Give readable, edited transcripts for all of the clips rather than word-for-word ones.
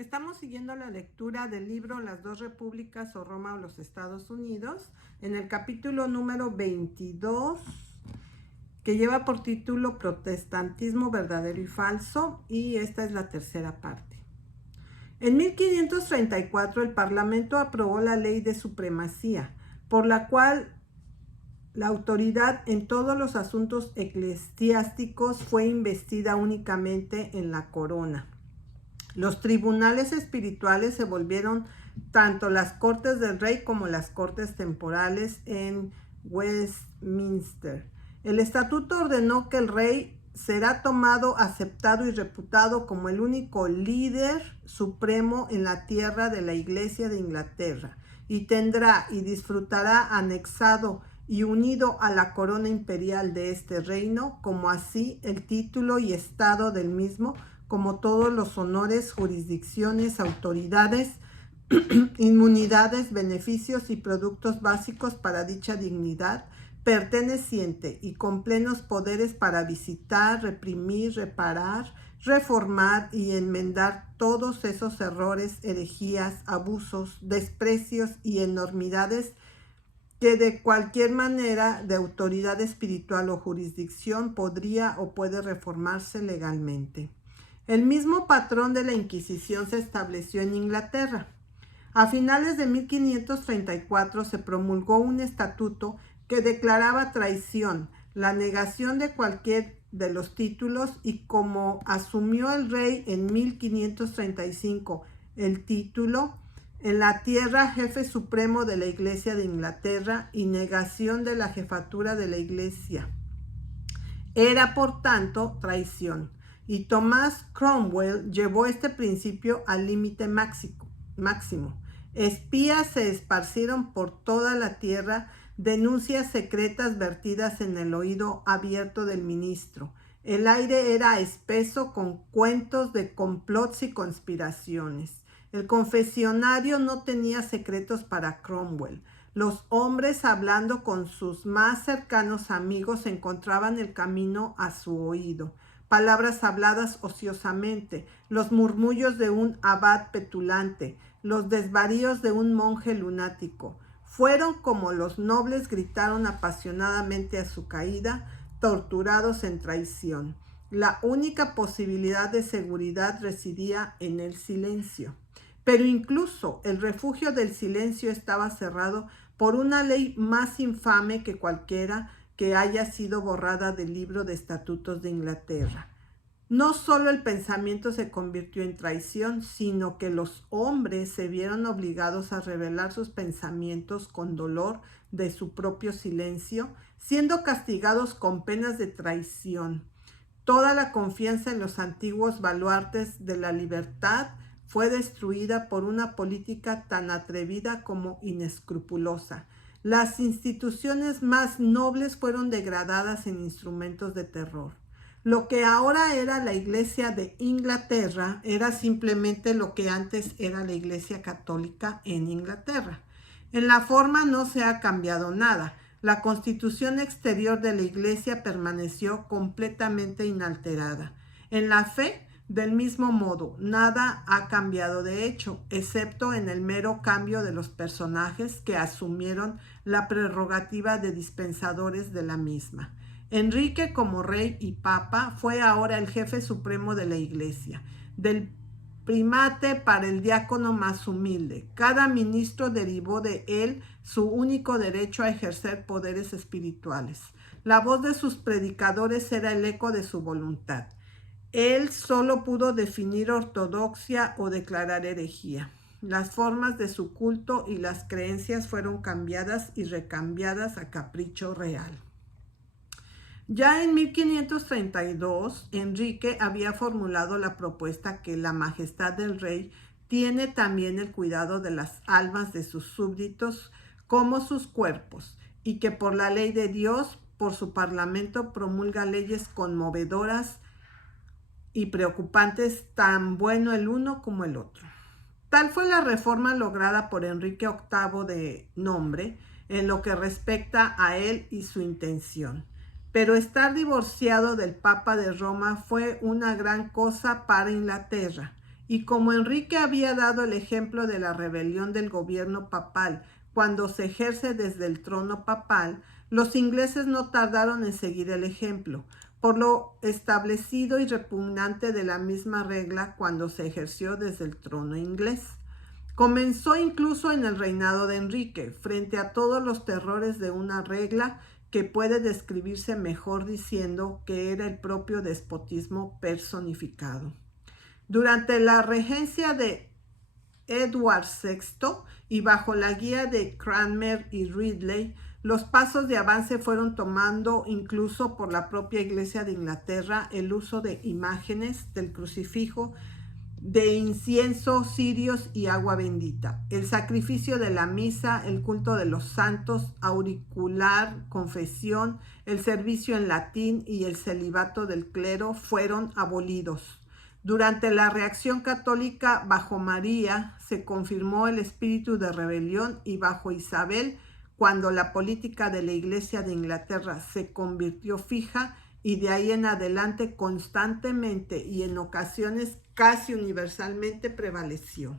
Estamos siguiendo la lectura del libro Las dos repúblicas o Roma o los Estados Unidos, en el capítulo número 22, que lleva por título Protestantismo verdadero y falso, y esta es la tercera parte. En 1534 el Parlamento aprobó la ley de supremacía, por la cual la autoridad en todos los asuntos eclesiásticos fue investida únicamente en la corona. Los tribunales espirituales se volvieron tanto las cortes del rey como las cortes temporales en Westminster. El estatuto ordenó que el rey será tomado, aceptado y reputado como el único líder supremo en la tierra de la Iglesia de Inglaterra, y tendrá y disfrutará anexado y unido a la corona imperial de este reino, como así el título y estado del mismo, como todos los honores, jurisdicciones, autoridades, inmunidades, beneficios y productos básicos para dicha dignidad, perteneciente y con plenos poderes para visitar, reprimir, reparar, reformar y enmendar todos esos errores, herejías, abusos, desprecios y enormidades que de cualquier manera de autoridad espiritual o jurisdicción podría o puede reformarse legalmente. El mismo patrón de la Inquisición se estableció en Inglaterra. A finales de 1534 se promulgó un estatuto que declaraba traición, la negación de cualquier de los títulos, y como asumió el rey en 1535 el título, en la tierra jefe supremo de la Iglesia de Inglaterra y negación de la jefatura de la Iglesia, era por tanto traición. Y Thomas Cromwell llevó este principio al límite máximo. Espías se esparcieron por toda la tierra, denuncias secretas vertidas en el oído abierto del ministro. El aire era espeso con cuentos de complots y conspiraciones. El confesionario no tenía secretos para Cromwell. Los hombres, hablando con sus más cercanos amigos, encontraban el camino a su oído. Palabras habladas ociosamente, los murmullos de un abad petulante, los desvaríos de un monje lunático, fueron como los nobles gritaron apasionadamente a su caída, torturados en traición. La única posibilidad de seguridad residía en el silencio. Pero incluso el refugio del silencio estaba cerrado por una ley más infame que cualquiera que haya sido borrada del libro de estatutos de Inglaterra. No solo el pensamiento se convirtió en traición, sino que los hombres se vieron obligados a revelar sus pensamientos con dolor de su propio silencio, siendo castigados con penas de traición. Toda la confianza en los antiguos baluartes de la libertad fue destruida por una política tan atrevida como inescrupulosa. Las instituciones más nobles fueron degradadas en instrumentos de terror. Lo que ahora era la Iglesia de Inglaterra era simplemente lo que antes era la Iglesia Católica en Inglaterra. En la forma no se ha cambiado nada. La constitución exterior de la Iglesia permaneció completamente inalterada. En la fe, del mismo modo, nada ha cambiado de hecho, excepto en el mero cambio de los personajes que asumieron la prerrogativa de dispensadores de la misma. Enrique, como rey y papa, fue ahora el jefe supremo de la Iglesia, del primate para el diácono más humilde. Cada ministro derivó de él su único derecho a ejercer poderes espirituales. La voz de sus predicadores era el eco de su voluntad. Él solo pudo definir ortodoxia o declarar herejía. Las formas de su culto y las creencias fueron cambiadas y recambiadas a capricho real. Ya en 1532, Enrique había formulado la propuesta que la majestad del rey tiene también el cuidado de las almas de sus súbditos como sus cuerpos, y que por la ley de Dios, por su parlamento, promulga leyes conmovedoras y preocupantes, tan bueno el uno como el otro. Tal fue la reforma lograda por Enrique VIII de nombre en lo que respecta a él y su intención. Pero estar divorciado del Papa de Roma fue una gran cosa para Inglaterra, y como Enrique había dado el ejemplo de la rebelión del gobierno papal cuando se ejerce desde el trono papal, los ingleses no tardaron en seguir el ejemplo, por lo establecido y repugnante de la misma regla cuando se ejerció desde el trono inglés. Comenzó incluso en el reinado de Enrique, frente a todos los terrores de una regla que puede describirse mejor diciendo que era el propio despotismo personificado. Durante la regencia de Edward VI y bajo la guía de Cranmer y Ridley, los pasos de avance fueron tomando incluso por la propia Iglesia de Inglaterra el uso de imágenes del crucifijo, de incienso, cirios y agua bendita, el sacrificio de la misa, el culto de los santos, auricular, confesión, el servicio en latín y el celibato del clero fueron abolidos. Durante la reacción católica bajo María se confirmó el espíritu de rebelión y bajo Isabel, cuando la política de la Iglesia de Inglaterra se convirtió fija y de ahí en adelante constantemente y en ocasiones casi universalmente prevaleció.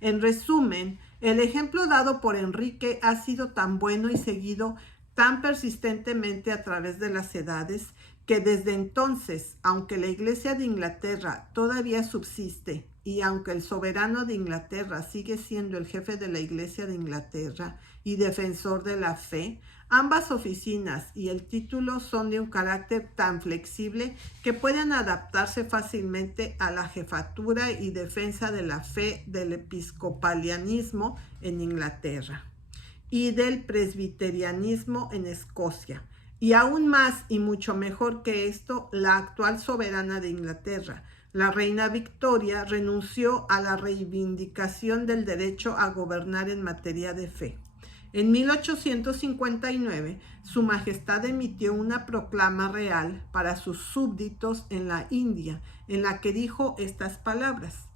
En resumen, el ejemplo dado por Enrique ha sido tan bueno y seguido tan persistentemente a través de las edades que desde entonces, aunque la Iglesia de Inglaterra todavía subsiste y aunque el soberano de Inglaterra sigue siendo el jefe de la Iglesia de Inglaterra y defensor de la fe, ambas oficinas y el título son de un carácter tan flexible que pueden adaptarse fácilmente a la jefatura y defensa de la fe del episcopalianismo en Inglaterra y del presbiterianismo en Escocia. Y aún más y mucho mejor que esto, la actual soberana de Inglaterra, la reina Victoria, renunció a la reivindicación del derecho a gobernar en materia de fe. En 1859, Su Majestad emitió una proclama real para sus súbditos en la India, en la que dijo estas palabras: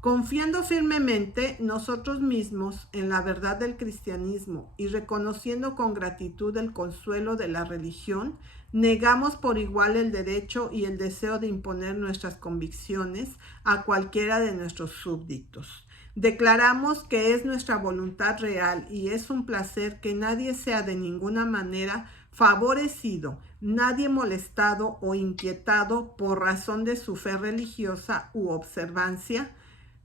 confiando firmemente nosotros mismos en la verdad del cristianismo y reconociendo con gratitud el consuelo de la religión, negamos por igual el derecho y el deseo de imponer nuestras convicciones a cualquiera de nuestros súbditos. Declaramos que es nuestra voluntad real y es un placer que nadie sea de ninguna manera favorecido, nadie molestado o inquietado por razón de su fe religiosa u observancia,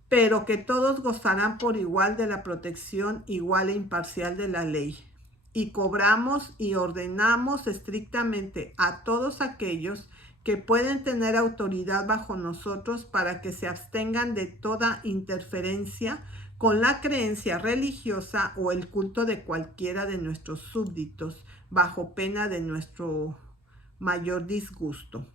pero que todos gozarán por igual de la protección igual e imparcial de la ley. Y cobramos y ordenamos estrictamente a todos aquellos que pueden tener autoridad bajo nosotros para que se abstengan de toda interferencia con la creencia religiosa o el culto de cualquiera de nuestros súbditos, bajo pena de nuestro mayor disgusto.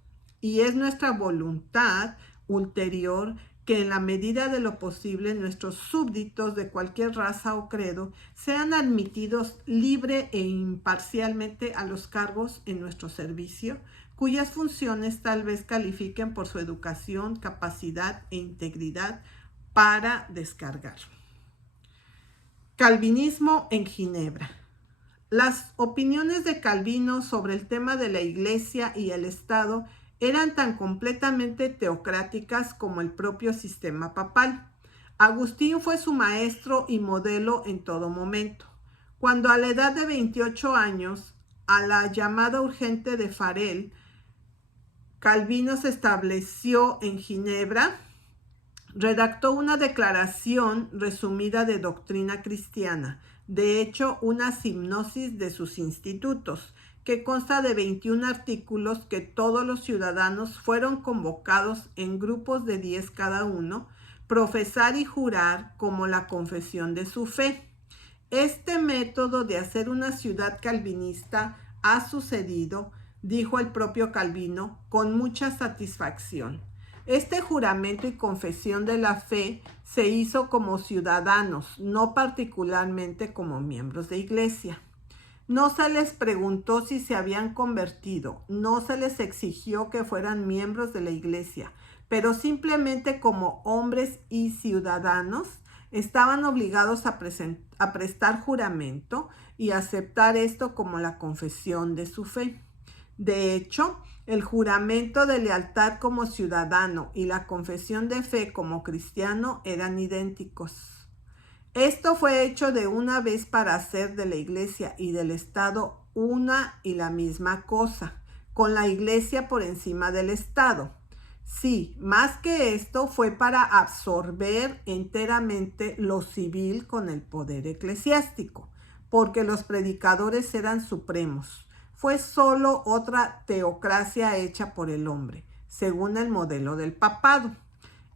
Y es nuestra voluntad ulterior que en la medida de lo posible nuestros súbditos de cualquier raza o credo sean admitidos libre e imparcialmente a los cargos en nuestro servicio, cuyas funciones tal vez califiquen por su educación, capacidad e integridad para descargar. Calvinismo en Ginebra. Las opiniones de Calvino sobre el tema de la Iglesia y el Estado eran tan completamente teocráticas como el propio sistema papal. Agustín fue su maestro y modelo en todo momento. Cuando a la edad de 28 años, a la llamada urgente de Farel, Calvino se estableció en Ginebra, redactó una declaración resumida de doctrina cristiana, de hecho una simnosis de sus institutos, que consta de 21 artículos que todos los ciudadanos fueron convocados en grupos de 10 cada uno, profesar y jurar como la confesión de su fe. Este método de hacer una ciudad calvinista ha sucedido, dijo el propio Calvino, con mucha satisfacción. Este juramento y confesión de la fe se hizo como ciudadanos, no particularmente como miembros de iglesia. No se les preguntó si se habían convertido, no se les exigió que fueran miembros de la iglesia, pero simplemente como hombres y ciudadanos estaban obligados a prestar juramento y aceptar esto como la confesión de su fe. De hecho, el juramento de lealtad como ciudadano y la confesión de fe como cristiano eran idénticos. Esto fue hecho de una vez para hacer de la Iglesia y del Estado una y la misma cosa, con la Iglesia por encima del Estado. Sí, más que esto fue para absorber enteramente lo civil con el poder eclesiástico, porque los predicadores eran supremos. Fue solo otra teocracia hecha por el hombre, según el modelo del papado.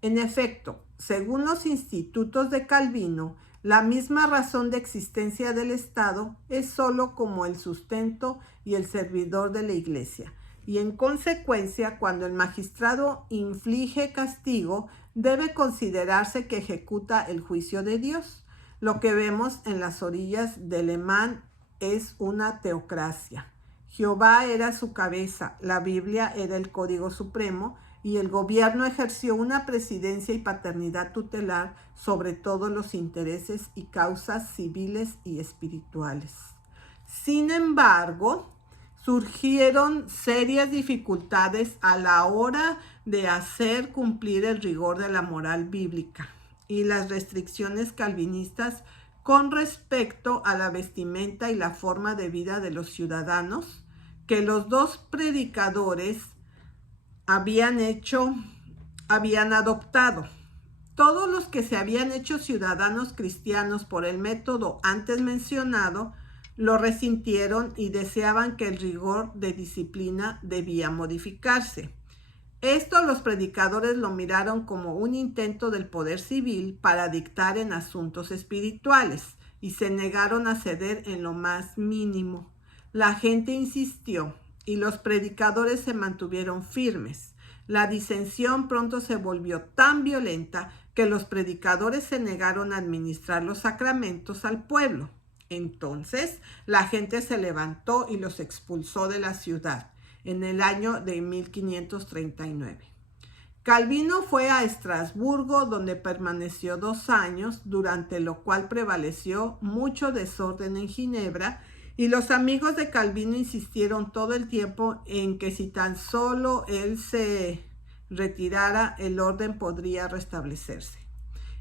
En efecto, según los institutos de Calvino, la misma razón de existencia del Estado es solo como el sustento y el servidor de la Iglesia. Y en consecuencia, cuando el magistrado inflige castigo, debe considerarse que ejecuta el juicio de Dios. Lo que vemos en las orillas del Lemán es una teocracia. Jehová era su cabeza, la Biblia era el código supremo, y el gobierno ejerció una presidencia y paternidad tutelar sobre todos los intereses y causas civiles y espirituales. Sin embargo, surgieron serias dificultades a la hora de hacer cumplir el rigor de la moral bíblica y las restricciones calvinistas con respecto a la vestimenta y la forma de vida de los ciudadanos que los dos predicadores habían adoptado. Todos los que se habían hecho ciudadanos cristianos por el método antes mencionado lo resintieron y deseaban que el rigor de disciplina debía modificarse. Esto los predicadores lo miraron como un intento del poder civil para dictar en asuntos espirituales y se negaron a ceder en lo más mínimo. La gente insistió y los predicadores se mantuvieron firmes. La disensión pronto se volvió tan violenta que los predicadores se negaron a administrar los sacramentos al pueblo. Entonces, la gente se levantó y los expulsó de la ciudad en el año de 1539. Calvino fue a Estrasburgo, donde permaneció 2 años, durante lo cual prevaleció mucho desorden en Ginebra, y los amigos de Calvino insistieron todo el tiempo en que si tan solo él se retirara, el orden podría restablecerse.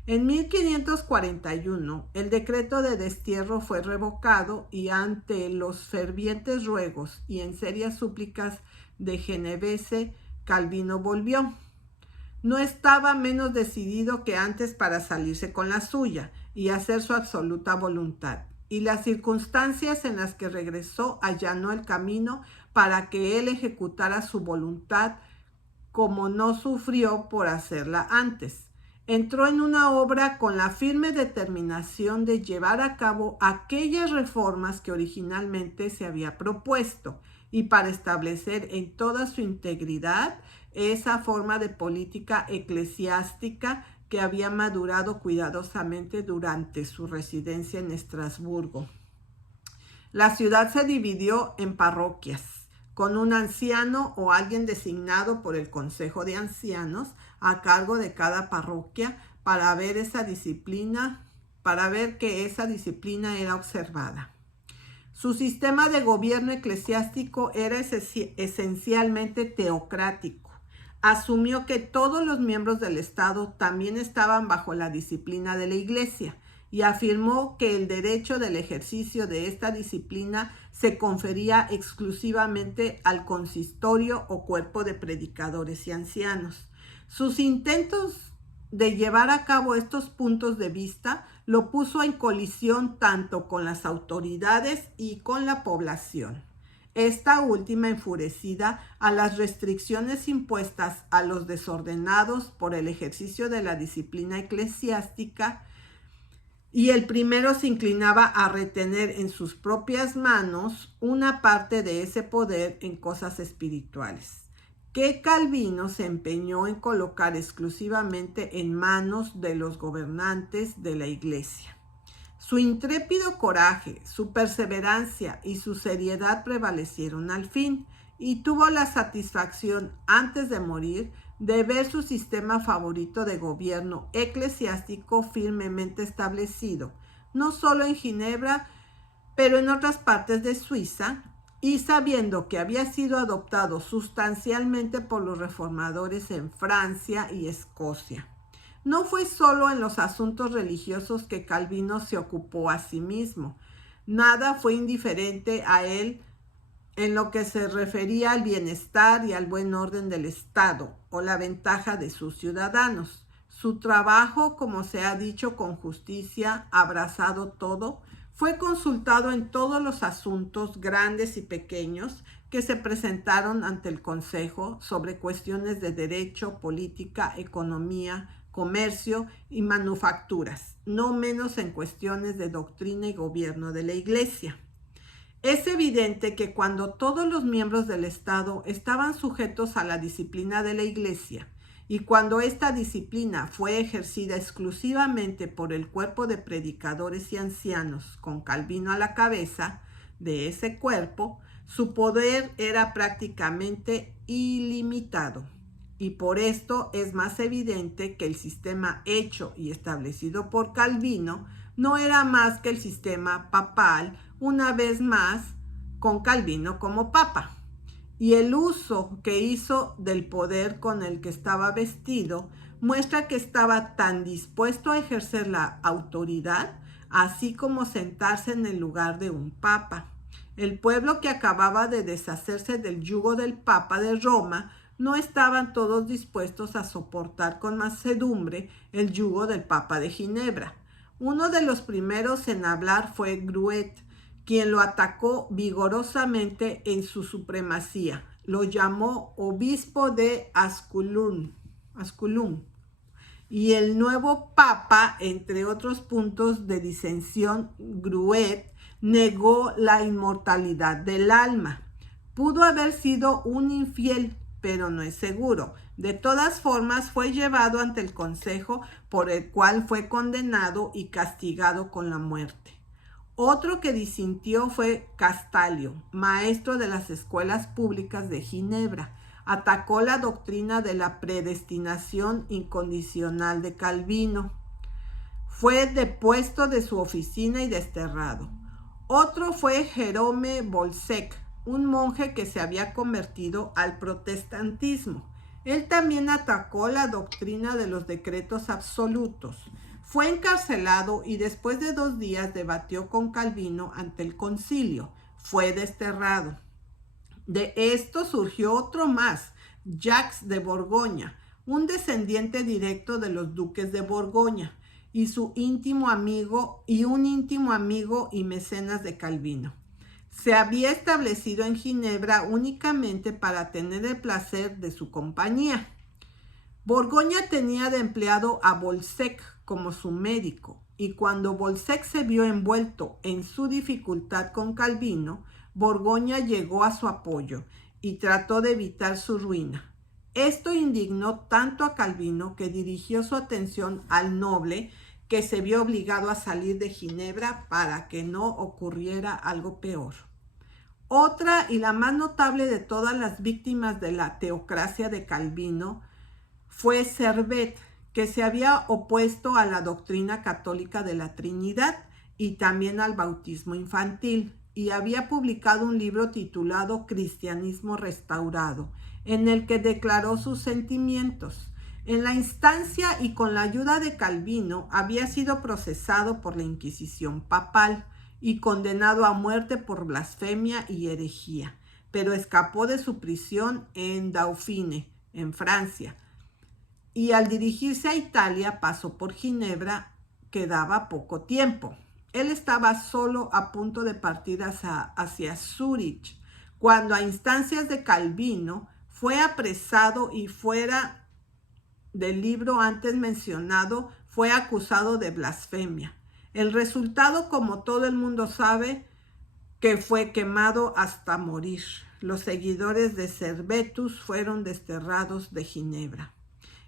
En 1541, el decreto de destierro fue revocado y ante los fervientes ruegos y en serias súplicas de Genovese, Calvino volvió. No estaba menos decidido que antes para salirse con la suya y hacer su absoluta voluntad. Y las circunstancias en las que regresó allanó el camino para que él ejecutara su voluntad, como no sufrió por hacerla antes. Entró en una obra con la firme determinación de llevar a cabo aquellas reformas que originalmente se había propuesto y para establecer en toda su integridad esa forma de política eclesiástica que había madurado cuidadosamente durante su residencia en Estrasburgo. La ciudad se dividió en parroquias, con un anciano o alguien designado por el Consejo de Ancianos a cargo de cada parroquia para ver que esa disciplina era observada. Su sistema de gobierno eclesiástico era esencialmente teocrático. Asumió que todos los miembros del Estado también estaban bajo la disciplina de la Iglesia y afirmó que el derecho del ejercicio de esta disciplina se confería exclusivamente al consistorio o cuerpo de predicadores y ancianos. Sus intentos de llevar a cabo estos puntos de vista lo puso en colisión tanto con las autoridades y con la población. Esta última enfurecida a las restricciones impuestas a los desordenados por el ejercicio de la disciplina eclesiástica, y el primero se inclinaba a retener en sus propias manos una parte de ese poder en cosas espirituales, que Calvino se empeñó en colocar exclusivamente en manos de los gobernantes de la Iglesia. Su intrépido coraje, su perseverancia y su seriedad prevalecieron al fin, y tuvo la satisfacción, antes de morir, de ver su sistema favorito de gobierno eclesiástico firmemente establecido, no solo en Ginebra, pero en otras partes de Suiza, y sabiendo que había sido adoptado sustancialmente por los reformadores en Francia y Escocia. No fue solo en los asuntos religiosos que Calvino se ocupó a sí mismo. Nada fue indiferente a él en lo que se refería al bienestar y al buen orden del Estado o la ventaja de sus ciudadanos. Su trabajo, como se ha dicho con justicia, abrazado todo, fue consultado en todos los asuntos grandes y pequeños que se presentaron ante el Consejo sobre cuestiones de derecho, política, economía, comercio y manufacturas, no menos en cuestiones de doctrina y gobierno de la Iglesia. Es evidente que cuando todos los miembros del Estado estaban sujetos a la disciplina de la Iglesia y cuando esta disciplina fue ejercida exclusivamente por el cuerpo de predicadores y ancianos, con Calvino a la cabeza de ese cuerpo, su poder era prácticamente ilimitado. Y por esto es más evidente que el sistema hecho y establecido por Calvino no era más que el sistema papal, una vez más con Calvino como papa. Y el uso que hizo del poder con el que estaba vestido muestra que estaba tan dispuesto a ejercer la autoridad, así como sentarse en el lugar de un papa. El pueblo que acababa de deshacerse del yugo del papa de Roma no estaban todos dispuestos a soportar con mansedumbre el yugo del papa de Ginebra. Uno de los primeros en hablar fue Gruet, quien lo atacó vigorosamente en su supremacía. Lo llamó obispo de Asculum. Y el nuevo papa, entre otros puntos de disensión, Gruet negó la inmortalidad del alma. Pudo haber sido un infiel, pero no es seguro. De todas formas, fue llevado ante el consejo, por el cual fue condenado y castigado con la muerte. Otro que disintió fue Castalio, maestro de las escuelas públicas de Ginebra. Atacó la doctrina de la predestinación incondicional de Calvino. Fue depuesto de su oficina y desterrado. Otro fue Jerome Bolsec, un monje que se había convertido al protestantismo. Él también atacó la doctrina de los decretos absolutos. Fue encarcelado y después de 2 días debatió con Calvino ante el concilio. Fue desterrado. De esto surgió otro más, Jacques de Borgoña, un descendiente directo de los duques de Borgoña y un íntimo amigo y mecenas de Calvino. Se había establecido en Ginebra únicamente para tener el placer de su compañía. Borgoña tenía de empleado a Bolsec como su médico, y cuando Bolsec se vio envuelto en su dificultad con Calvino, Borgoña llegó a su apoyo y trató de evitar su ruina. Esto indignó tanto a Calvino que dirigió su atención al noble, que se vio obligado a salir de Ginebra para que no ocurriera algo peor. Otra y la más notable de todas las víctimas de la teocracia de Calvino fue Servet, que se había opuesto a la doctrina católica de la Trinidad y también al bautismo infantil, y había publicado un libro titulado Cristianismo Restaurado, en el que declaró sus sentimientos. En la instancia y con la ayuda de Calvino había sido procesado por la Inquisición papal y condenado a muerte por blasfemia y herejía, pero escapó de su prisión en Dauphine, en Francia, y al dirigirse a Italia pasó por Ginebra. Quedaba poco tiempo. Él estaba solo a punto de partir hacia Zúrich, cuando a instancias de Calvino fue apresado y fuera del libro antes mencionado fue acusado de blasfemia. El resultado, como todo el mundo sabe, que fue quemado hasta morir. Los seguidores de Servetus fueron desterrados de Ginebra.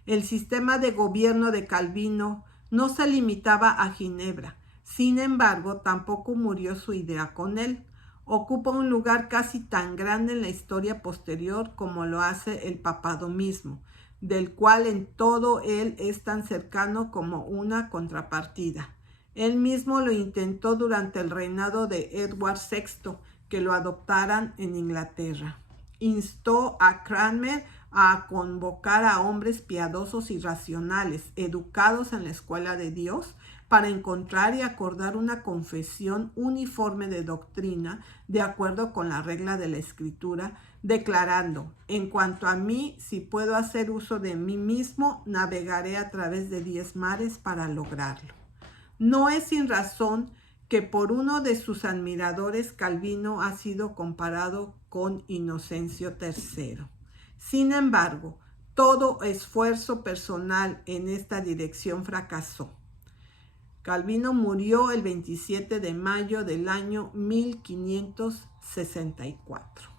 El sistema de gobierno de Calvino no se limitaba a Ginebra. Sin embargo, tampoco murió su idea con él. Ocupa un lugar casi tan grande en la historia posterior como lo hace el papado mismo, del cual en todo él es tan cercano como una contrapartida. Él mismo lo intentó durante el reinado de Edward VI, que lo adoptaran en Inglaterra. Instó a Cranmer a convocar a hombres piadosos y racionales, educados en la escuela de Dios, para encontrar y acordar una confesión uniforme de doctrina de acuerdo con la regla de la Escritura, declarando: en cuanto a mí, si puedo hacer uso de mí mismo, navegaré a través de 10 mares para lograrlo. No es sin razón que por uno de sus admiradores Calvino ha sido comparado con Inocencio III. Sin embargo, todo esfuerzo personal en esta dirección fracasó. Calvino murió el 27 de mayo del año 1564.